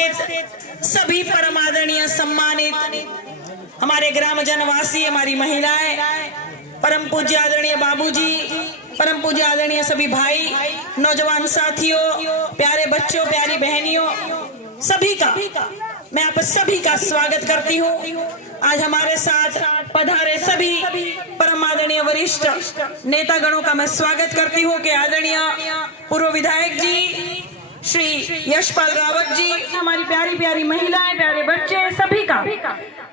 उपस्थित सभी परम आदरणीय सम्मानित हमारे ग्राम जनवासी, हमारी महिलाएं, परम पूज्य आदरणीय बाबूजी, परम पूज्य आदरणीय सभी भाई, नौजवान साथियों, प्यारे बच्चों, प्यारी बहनियों, सभी का मैं आप सभी का स्वागत करती हूँ। आज हमारे साथ पधारे सभी परम आदरणीय वरिष्ठ नेतागणों का मैं स्वागत करती हूँ कि आदरणीय पूर्व विधायक जी श्री यशपाल रावत जी, हमारी प्यारी प्यारी महिलाएं, प्यारे बच्चे, सभी का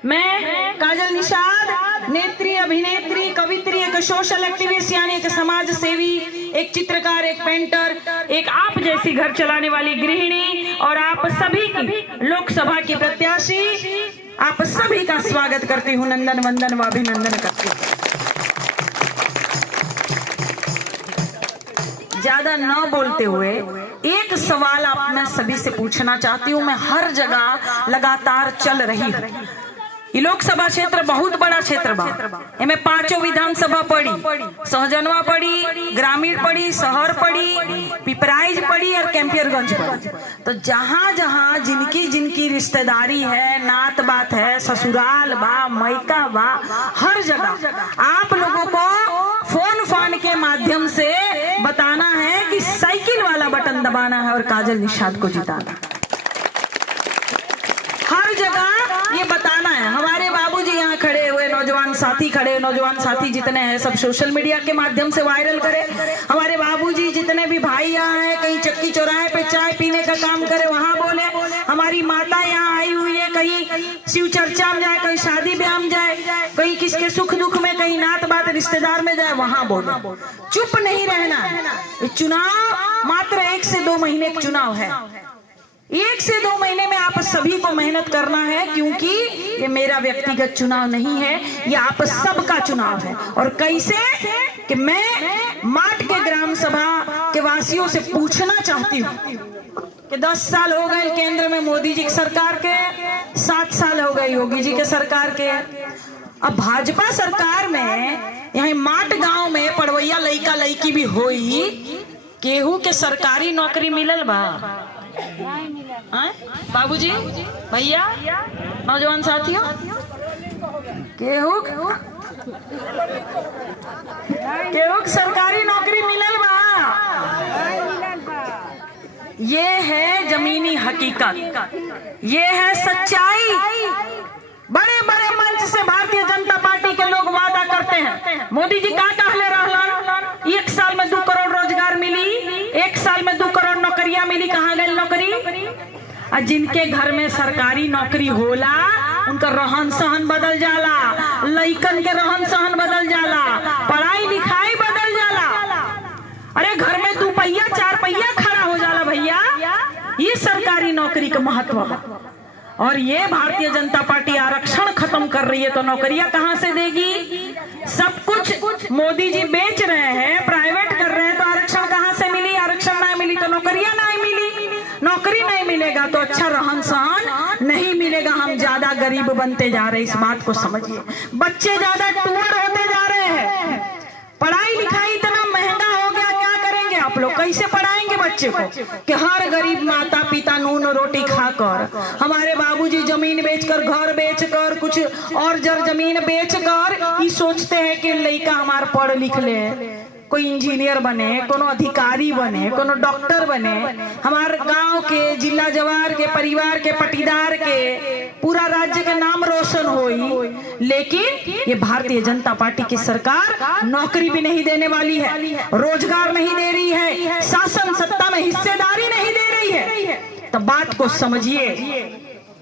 मैं काजल निषाद, नेत्री, अभिनेत्री, कवित्री, एक सोशल एक्टिविस्ट यानी एक समाज सेवी, एक चित्रकार, एक पेंटर, एक आप जैसी घर चलाने वाली गृहिणी और आप सभी की लोकसभा की प्रत्याशी, आप सभी का स्वागत करती हूँ, नंदन वंदन व अभिनंदन करती हूँ। ज्यादा न बोलते हुए एक सवाल आप मैं सभी से पूछना चाहती हूँ। मैं हर जगह लगातार चल रही हूँ। ये लोकसभा क्षेत्र बहुत बड़ा क्षेत्र बा, इनमें 5 विधानसभा पड़ी, सहजनवा पड़ी, ग्रामीण पड़ी, शहर पड़ी, पिपराइज पड़ी और कैंपियरगंज पड़ी। तो जहाँ जहाँ जिनकी जिनकी रिश्तेदारी है, नात बात है, ससुराल बा, मैका बा, हर जगह आप लोगों को फोन के माध्यम से बताना है कि साइकिल वाला बटन दबाना है और काजल निषाद को जिताना। हर जगह ये बताना है। हमारे बाबूजी यहाँ खड़े हुए, नौजवान साथी खड़े, नौजवान साथी जितने हैं सब सोशल मीडिया के माध्यम से वायरल करे। हमारे बाबूजी जितने भी भाई यहाँ हैं, कहीं चक्की चौराहे पे चाय पीने का काम करे वहाँ बोले। हमारी माता यहाँ आई हुई है, कहीं शिव चर्चा में जाए, कहीं शादी ब्याह में जाए, कहीं किसके सुख दुख में, कहीं नात बात रिश्तेदार में जाए वहाँ बोले। चुप नहीं रहना है। चुनाव मात्र 1 से 2 महीने का चुनाव है। 1 से 2 महीने में आप सभी को मेहनत करना है, क्योंकि ये मेरा व्यक्तिगत चुनाव नहीं है, ये आप सबका चुनाव है। और कैसे कि मैं माट के ग्राम सभा के वासियों से पूछना चाहती हूँ कि 10 साल हो गए केंद्र में मोदी जी की सरकार के, 7 साल हो गए योगी जी के सरकार के। अब भाजपा सरकार में यहाँ माट गांव में पड़वैया लइका लइकी भी होई, केहू के सरकारी नौकरी मिलल बा? बाबूजी, भैया, नौजवान साथियों, केहू सरकारी नौकरी मिलल बा? ये है जमीनी हकीकत, ये है सच्चाई। बड़े बड़े मंच से भारतीय जनता पार्टी के लोग वादा करते हैं। मोदी जी का कहले रहलन 1 साल में 2 करोड़ रोजगार मिली, 1 साल में 2 करोड़ नौकरियां मिली। कहाँ गई नौकरी? और जिनके घर में सरकारी नौकरी होला उनका रहन सहन बदल जाला, लइकन के रहन सहन बदल जाला, पढ़ाई लिखाई बदल जाला। अरे घर में 2 पहिया 4 पहिया खड़ा हो जाला भैया। ये सरकारी नौकरी का महत्व है। और ये भारतीय जनता पार्टी आरक्षण खत्म कर रही है तो नौकरियां कहां से देगी? सब कुछ मोदी जी बेच रहे हैं, प्राइवेट कर रहे हैं, तो आरक्षण कहां से मिली? आरक्षण नहीं मिली तो नौकरियां नहीं मिली, नौकरी नहीं मिलेगा तो अच्छा रहन सहन नहीं मिलेगा। हम ज्यादा गरीब बनते जा रहे हैं, इस बात को समझिए। बच्चे ज्यादा टूअर होते जा रहे हैं, पढ़ाई लिखाई इतना महंगा हो गया, क्या करेंगे आप लोग? कैसे पढ़ाएंगे बच्चे को? कि हर गरीब माता पिता नून रोटी खाकर, हमारे बाबूजी जमीन बेचकर, घर बेचकर, कुछ और जमीन बेचकर ये सोचते हैं कि लड़का हमारा पढ़ लिख ले, कोई इंजीनियर बने, कोनो अधिकारी बने, कोनो डॉक्टर बने, हमारे गांव के, जिला जवार के, परिवार के, पटीदार के, पूरा राज्य का नाम रोशन होई। लेकिन ये भारतीय जनता पार्टी की सरकार नौकरी भी नहीं देने वाली है, रोजगार नहीं दे रही है, शासन सत्ता में हिस्सेदारी नहीं दे रही है। तो बात को समझिए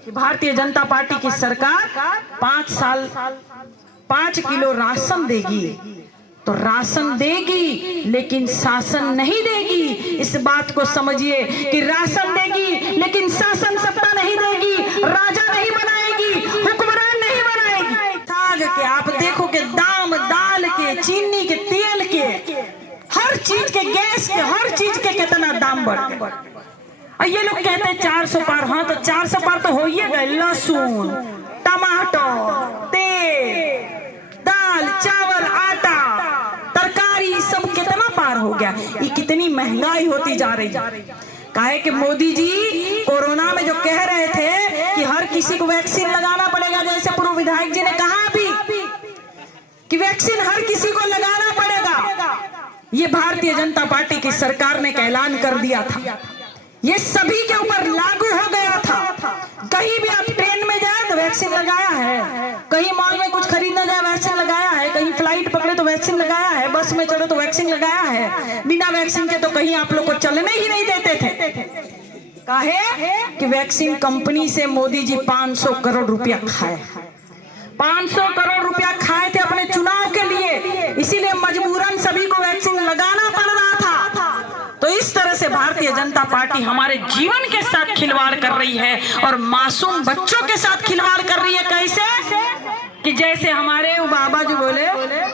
कि भारतीय जनता पार्टी की सरकार 5 साल 5 किलो राशन देगी तो राशन देगी, लेकिन शासन नहीं देगी। इस बात को समझिए कि राशन देगी लेकिन शासन सत्ता नहीं देगी, राजा नहीं बनाएगी, हुक्मरान नहीं बनाएगी। ताग के आप देखो कि दाम दाल के, चीनी के, तेल के, हर चीज के, गैस के, हर चीज के कितना दाम बढ़ गए। और ये लोग कहते हैं 400 पार। हाँ तो 400 पार तो हो ही गए। लहसुन, टमाटर, तेल, दाल, चावल, आटा, तरकारी, सब कितना पार हो गया। ये कितनी महंगाई होती जा रही है। काहे कि मोदी जी कोरोना में जो कह रहे किसी को वैक्सीन लगाना पड़ेगा, जैसे पूर्व विधायक जी ने कहा अभी कि वैक्सीन हर किसी को लगाना पड़ेगा। ये भारतीय जनता पार्टी की सरकार ने ऐलान कर दिया था, ये सभी के ऊपर लागू हो गया था। कहीं भी आप ट्रेन में जाए तो वैक्सीन लगाया है, कहीं मॉल में कुछ खरीदना जाए वैक्सीन लगाया है, कहीं फ्लाइट पकड़े तो वैक्सीन लगाया है, बस में चढ़ो तो वैक्सीन लगाया है। बिना वैक्सीन के तो कहीं आप लोग को चलने ही नहीं देते थे। काहे कि वैक्सीन कंपनी से मोदी जी 500 करोड़ रुपया खाए, 500 करोड़ रुपया खाए थे अपने चुनाव के लिए, इसीलिए मजबूरन सभी को वैक्सीन लगाना पड़ रहा था। तो इस तरह से भारतीय जनता पार्टी हमारे जीवन के साथ खिलवाड़ कर रही है और मासूम बच्चों के साथ खिलवाड़ कर रही है। कैसे कि जैसे हमारे बाबा जी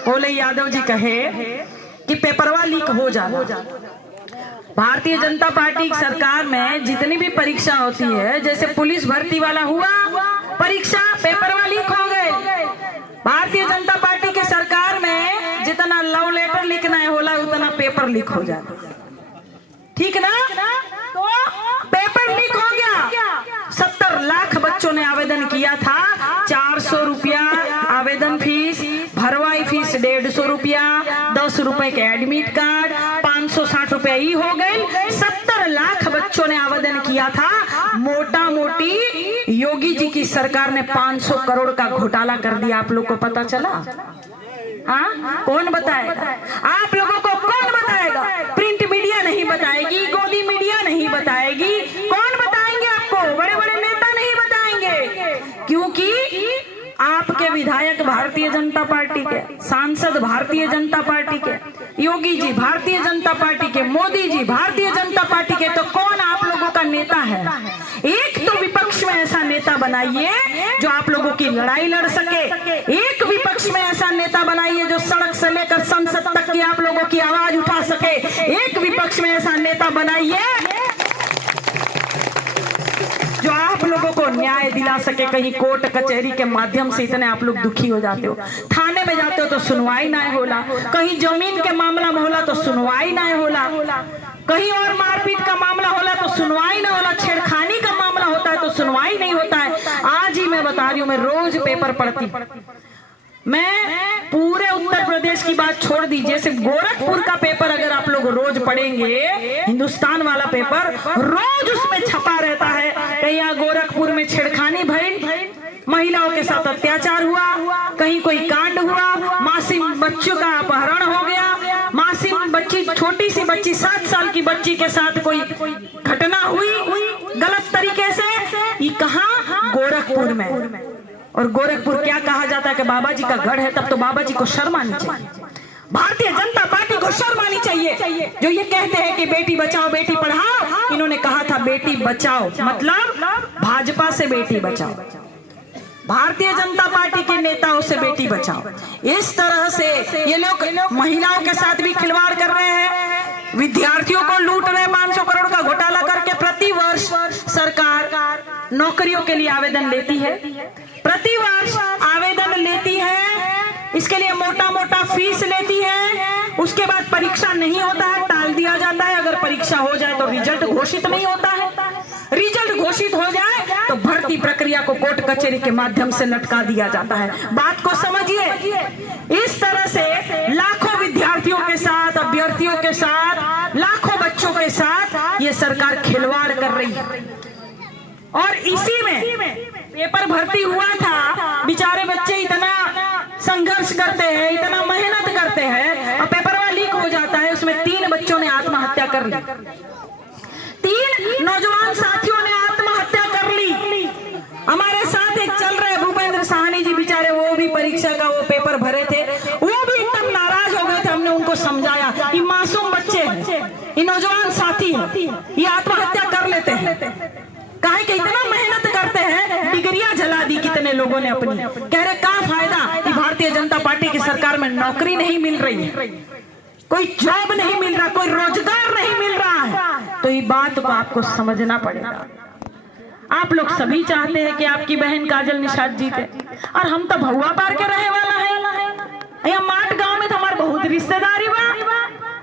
बोले यादव जी कहे कि पेपरवा लीक हो जाए। भारतीय जनता पार्टी की सरकार में जितनी भी परीक्षा होती है, जैसे पुलिस भर्ती वाला हुआ परीक्षा, पेपरवा लीक हो गए। भारतीय जनता पार्टी की सरकार में जितना लव लेटर लिखना है होला उतना पेपर लीक हो जाए, ठीक ना? तो पेपर लीक हो गया। 70 लाख बच्चों ने आवेदन किया था, 400 रुपया आवेदन फीस, भरवाई फीस 150 रुपया, 10 रुपए के एडमिट कार्ड, 560 रुपया ही हो गए। 70 लाख बच्चों ने आवेदन किया था। मोटा मोटी योगी जी की सरकार ने 500 करोड़ का घोटाला कर दिया। आप लोग को पता चला? हाँ, कौन बताएगा आप लोगों को? कौन बताएगा? प्रिंट मीडिया नहीं बताएगी, गोदी मीडिया नहीं बताएगी, कौन बताएंगे आपको? बड़े बड़े नेता नहीं बताएंगे, क्योंकि आपके विधायक भारतीय जनता पार्टी के, सांसद भारतीय जनता पार्टी के, योगी जी भारतीय जनता पार्टी के, मोदी जी भारतीय जनता पार्टी के, तो कौन आप लोगों का नेता है? एक तो विपक्ष में ऐसा नेता बनाइए जो आप लोगों की लड़ाई लड़ सके, एक विपक्ष में ऐसा नेता बनाइए जो सड़क से लेकर संसद तक की आप लोगों की आवाज उठा सके, एक विपक्ष में ऐसा नेता बनाइए जो आप लोगों को न्याय दिला सके। कहीं कोर्ट कचहरी के माध्यम से इतने आप लोग दुखी हो जाते हो, थाने में जाते हो तो सुनवाई ना होला, कहीं जमीन के मामला में होला तो सुनवाई ना होला, कहीं और मारपीट का मामला होला तो सुनवाई ना होला, छेड़खानी का मामला होता है तो सुनवाई नहीं होता है। आज ही मैं बता रही हूँ, मैं रोज पेपर पढ़ती, मैं पूरे उत्तर प्रदेश की बात छोड़ दीजिए, सिर्फ गोरखपुर का पेपर अगर आप लोग रोज पढ़ेंगे, हिंदुस्तान वाला पेपर, रोज उसमें छपा रहता है कहीं यहाँ गोरखपुर में छेड़खानी भई, महिलाओं के साथ अत्याचार हुआ, कहीं कोई कांड हुआ, मासूम बच्चों का अपहरण हो गया, मासूम बच्ची, छोटी सी बच्ची 7 साल की बच्ची के साथ कोई घटना हुई गलत तरीके से। ये कहाँ? गोरखपुर में। और गोरखपुर क्या कहा जाता है कि बाबा जी का गढ़ है, तब तो बाबा जी को शर्म आनी चाहिए, भारतीय जनता पार्टी को शर्म आनी चाहिए जो ये कहते हैं कि बेटी बचाओ बेटी पढ़ाओ। इन्होंने कहा था बेटी बचाओ, मतलब भाजपा से बेटी बचाओ, भारतीय जनता पार्टी के नेताओं से बेटी बचाओ। इस तरह से ये लोग महिलाओं के साथ भी खिलवाड़ कर रहे हैं, विद्यार्थियों को लूट रहे हैं। 500 करोड़ का घोटाला करके प्रति वर्ष सरकार नौकरियों के लिए आवेदन लेती है, प्रति वर्ष आवेदन लेती है, इसके लिए मोटा मोटा फीस लेती है, उसके बाद परीक्षा नहीं होता है, टाल दिया जाता है। अगर परीक्षा हो जाए तो रिजल्ट घोषित नहीं होता है, रिजल्ट घोषित हो जाए तो भर्ती प्रक्रिया को कोर्ट कचहरी के माध्यम से लटका दिया जाता है। बात को समझिए, इस तरह से लाखों विद्यार्थियों के साथ, अभ्यर्थियों के साथ, लाखों बच्चों के साथ ये सरकार खिलवाड़ कर रही है। और इसी में पेपर भर्ती हुआ था, बेचारे बच्चे इतना संघर्ष करते हैं, इतना मेहनत करते हैं, और पेपरवा लीक हो जाता है। उसमें 3 बच्चों ने आत्महत्या कर ली, 3 नौजवान साथियों ने आत्महत्या कर ली। हमारे साथ एक चल रहे भूपेंद्र साहनी जी, बेचारे वो भी परीक्षा का वो पेपर भरे थे, वो भी एकदम नाराज हो गए थे। हमने उनको समझाया, ये मासूम बच्चे हैं, ये नौजवान साथी हैं, ये आत्महत्या कर लेते हैं, काहे कि इतना मेहनत करते हैं, डिग्रियां जला दी कितने लोगों ने अपनी। कह रहे क्या फायदा कि भारतीय जनता पार्टी की सरकार में नौकरी नहीं मिल रही है, कोई जॉब नहीं मिल रहा, कोई रोजगार नहीं मिल रहा है। तो ये बात को आपको समझना पड़ेगा। आप लोग सभी चाहते हैं कि आपकी बहन काजल निषाद जीते, और हम तो भहुआ पार के रहे वाला है। यहाँ माट गांव में तो हमारे बहुत रिश्तेदारी बा,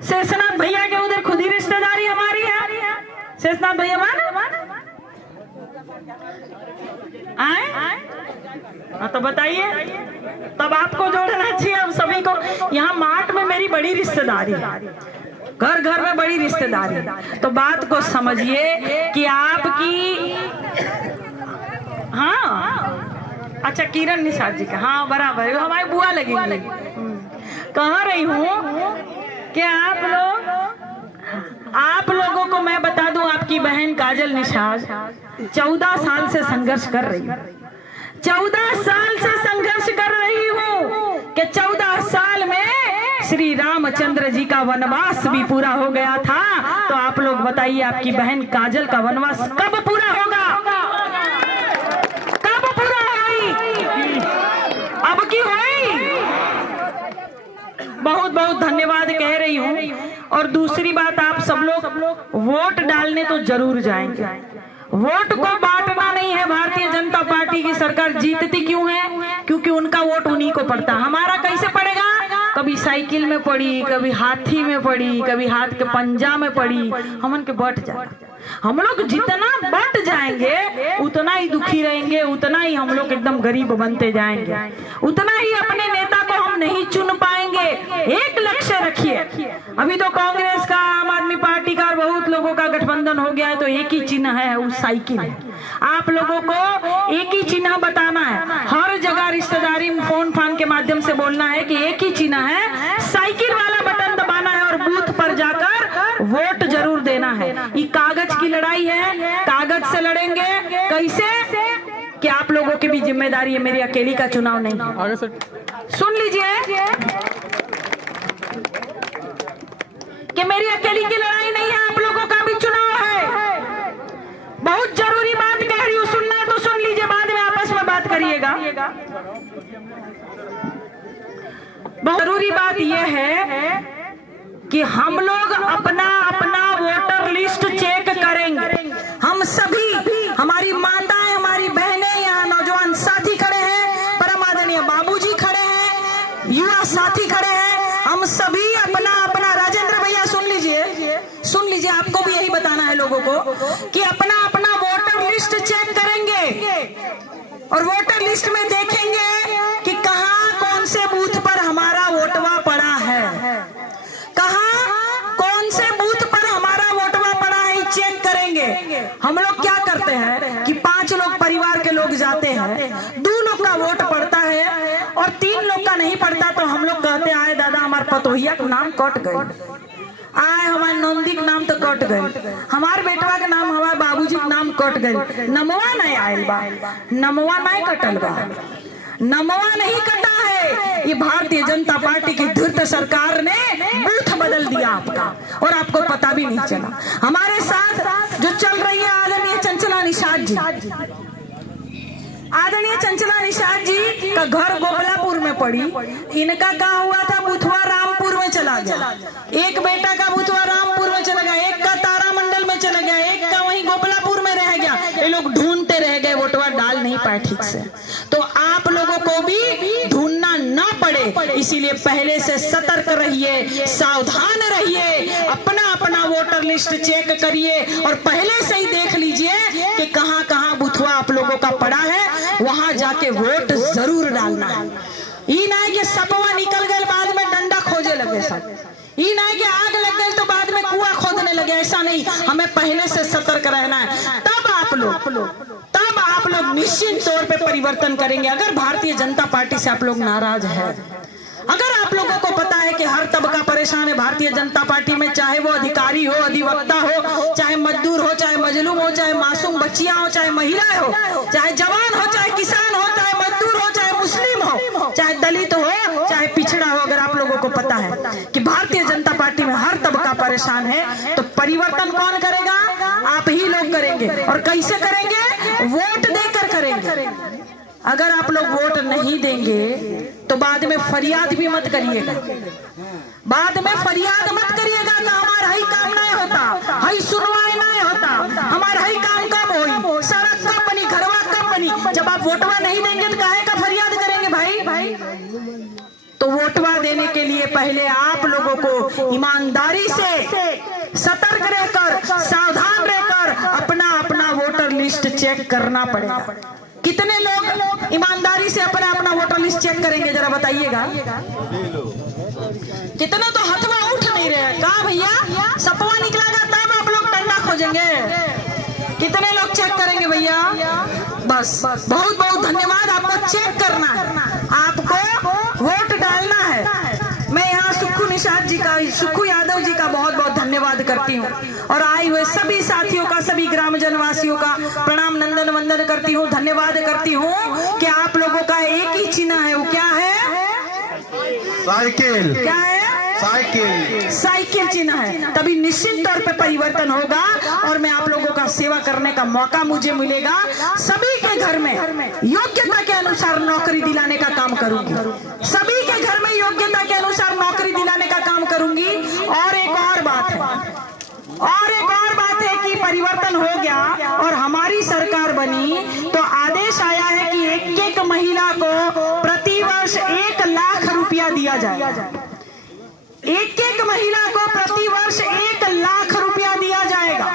शेषनाथ भैया के उधर खुद ही रिश्तेदारी हमारी है। शेषनाथ भैया हाँ तो बताइए, तब आपको जोड़ना चाहिए हम सभी को। यहाँ मार्ट में मेरी बड़ी रिश्तेदारी है, घर घर में बड़ी रिश्तेदारी, तो बात को समझिए कि आपकी, हाँ अच्छा किरण निषाद जी का, हाँ बराबर, हमारी बुआ लगेगी। कह रही हूँ कि आप लोगों को मैं बता दूं, आपकी बहन काजल निषाद 14 साल से संघर्ष कर रही हूँ, 14 साल से संघर्ष कर रही हूँ कि 14 साल में श्री रामचंद्र जी का वनवास भी पूरा हो गया था। तो आप लोग बताइए, आपकी बहन काजल का वनवास कब पूरा होगा? कब पूरा होगी? अब की होई? बहुत बहुत धन्यवाद कह रही हूँ। और दूसरी बात, आप सब लोग वोट डालने तो जरूर जाएंगे। वोट को बांटना नहीं है। भारतीय जनता पार्टी की सरकार जीतती क्यों है? क्योंकि उनका वोट उन्हीं को पड़ता। हमारा कैसे पड़ेगा? कभी साइकिल में पड़ी, कभी हाथी में पड़ी, कभी हाथ के पंजा में पड़ी, हमन के बट जाए। हम लोग जितना बट जाएंगे उतना ही दुखी रहेंगे, उतना ही हम लोग एकदम गरीब बनते जाएंगे, उतना ही अपने नेता को हम नहीं चुन पाएंगे। एक लक्ष्य रखिए, अभी तो कांग्रेस का, आम आदमी पार्टी का और बहुत लोगों का गठबंधन हो गया है, तो एक ही चिन्ह है, वो साइकिल है। आप लोगों को एक ही चिन्ह बताना है, हर जगह रिश्तेदारी में फोन फान के माध्यम से बोलना है कि एक ही चिन्ह है, साइकिल वाला बटन दबाना है और बूथ पर जाकर वोट जरूर देना है। ये कागज की लड़ाई है, कागज से लड़ेंगे। कैसे? कि आप लोगों की भी जिम्मेदारी है, मेरी अकेली का चुनाव नहीं। आगे से सुन लीजिए कि मेरी अकेली की लड़ाई नहीं है, आप लोगों का भी चुनाव है। बहुत जरूरी बात कह रही हूँ, सुनना है तो सुन लीजिए, बाद में आपस में बात करिएगा। बहुत जरूरी बात यह है कि हम लोग अपना अपना वोटर लिस्ट चेक करेंगे। हम सभी, हमारी माताएं, हमारी बहनें, यहाँ नौजवान साथी खड़े हैं, परम आदरणीय बाबूजी खड़े हैं, युवा साथी खड़े हैं, हम सभी अपना अपना, राजेंद्र भैया सुन लीजिए, आपको भी यही बताना है लोगों को कि अपना अपना वोटर लिस्ट चेक करेंगे और वोटर लिस्ट में देखेंगे कि कहाँ कौन से बूथ पर हमारा वोटवा पड़ा है, कहाँ कौन से बूथ पर हमारा वोटवा पड़ा है, चेक करेंगे। हम लोग क्या करते हैं कि 5 लोग परिवार के लोग जाते हैं, 2 लोग का वोट पड़ता है और 3 लोग का नहीं पड़ता, तो हम लोग कहते हैं, आए दादा हमारे पतोहिया का नाम कट गए, आए हमारे नंदी का नाम तो कट गए, हमारे बेटवा के नाम, हमारे बाबूजी का नाम कट गए, नमवा नहीं आयल बा, नमवा नहीं कटल बा, नमवा नहीं कटा है। ये भारतीय जनता पार्टी की धूर्त सरकार ने बूथ बदल दिया आपका, और आपको पता भी नहीं चला। हमारे साथ जो चल रही है आदरणीय चंचला निषाद जी, आदरणीय चंचला निषाद जी का घर गोबलापुर में पड़ी, इनका क्या हुआ था, बुथवा रामपुर में चला गया, एक बेटा का बुथवा रामपुर में चला गया, एक का तारामंडल में चला गया, एक का वहीं गोबलापुर में रह गया। ये लोग ढूंढते रह गए, वोटवा डाल नहीं पाए ठीक से। तो आप लोगों को भी ढूंढना ना पड़े, इसीलिए पहले से सतर्क रहिए, सावधान रहिए, अपना अपना वोटर लिस्ट चेक करिए और पहले से ही देख लीजिए कि कहां कहां बुथवा आप लोगों का पड़ा है, वहां जाके वोट जरूर डालना है। ई नहीं कि सपवा निकल गए बाद में डंडा खोजे लगे, सब ई नहीं कि आग लग गई तो बाद में कुआं खोदने लगे, ऐसा नहीं, हमें पहले से सतर्क रहना है। तब आप लोग निश्चित तौर पे परिवर्तन करेंगे। अगर भारतीय जनता पार्टी से आप लोग नाराज है, अगर आप लोगों को पता है कि हर तबका परेशान है भारतीय जनता पार्टी में, चाहे वो अधिकारी हो, अधिवक्ता हो, चाहे मजदूर हो, चाहे मजलूम हो, चाहे मासूम बच्चियां हो, चाहे महिलाएं हो, चाहे जवान हो, चाहे किसान हो, चाहे मजदूर हो, चाहे मुस्लिम हो, चाहे दलित हो, चाहे पिछड़ा हो, अगर आप लोगों को पता है कि भारतीय जनता पार्टी में हर तबका परेशान है, तो परिवर्तन कौन करेगा? आप ही लोग करेंगे। और कैसे करेंगे? वोट देकर करेंगे। अगर आप लोग वोट नहीं देंगे तो बाद में फरियाद भी मत करिएगा, बाद में फरियाद मत करिएगा कि हमारा ही काम नहीं होता, हई सुनवाई नहीं होता, हमारा ही काम कब होई, सड़क कब बनी, घरवा कब बनी। जब आप वोटवा नहीं देंगे तो काहे का फरियाद करेंगे भाई? तो वोटवा देने के लिए पहले आप लोगों को ईमानदारी से, सतर्क रहकर, सावधान रहकर अपना अपना वोटर लिस्ट चेक चेक करना पड़ेगा। कितने लोग ईमानदारी से अपना अपना वोटर लिस्ट चेक करेंगे, जरा बताइएगा। कितने तो हथवा उठ नहीं रहे। कहा भैया सपवा निकलेगा तब आप लोग टंडा खोजेंगे। कितने लोग चेक करेंगे भैया? बस बहुत बहुत धन्यवाद। आपको चेक करना है, आपको वोट डालना है। मैं यहाँ सुक्खू यादव जी का बहुत बहुत धन्यवाद करती हूँ और आए हुए सभी साथियों का, सभी ग्राम जनवासियों का प्रणाम नंदन वंदन करती हूँ, धन्यवाद करती हूँ कि आप लोगों का एक ही चिन्ह है। वो क्या है? साइकिल। क्या है? साइकिल चिन्ह है। तभी निश्चित तौर पे परिवर्तन होगा और मैं आप लोगों का सेवा करने का मौका मुझे मिलेगा। सभी के घर में योग्यता के अनुसार नौकरी दिलाने का काम करूंगी। सभी के घर में योग्यता के अनुसार नौकरी दिलाने का काम करूंगी। और एक और बात है कि परिवर्तन हो गया और हमारी सरकार बनी तो आदेश आया है कि एक एक महिला को प्रतिवर्ष 1 लाख रुपया दिया जाए। एक एक महिला को प्रतिवर्ष 1 लाख रुपया दिया जाएगा।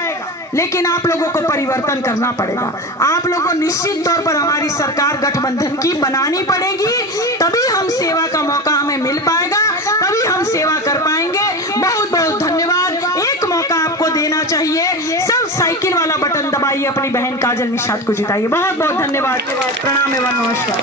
लेकिन आप लोगों को परिवर्तन करना पड़ेगा। आप लोगों को निश्चित तौर पर हमारी सरकार गठबंधन की बनानी पड़ेगी, तभी हम सेवा का मौका हमें मिल पाएगा, तभी हम सेवा कर पाएंगे। बहुत बहुत धन्यवाद। एक मौका आपको देना चाहिए। सब साइकिल वाला बटन दबाइए, अपनी बहन काजल निषाद को जिताइए। बहुत बहुत धन्यवाद। प्रणाम एवं नमस्कार।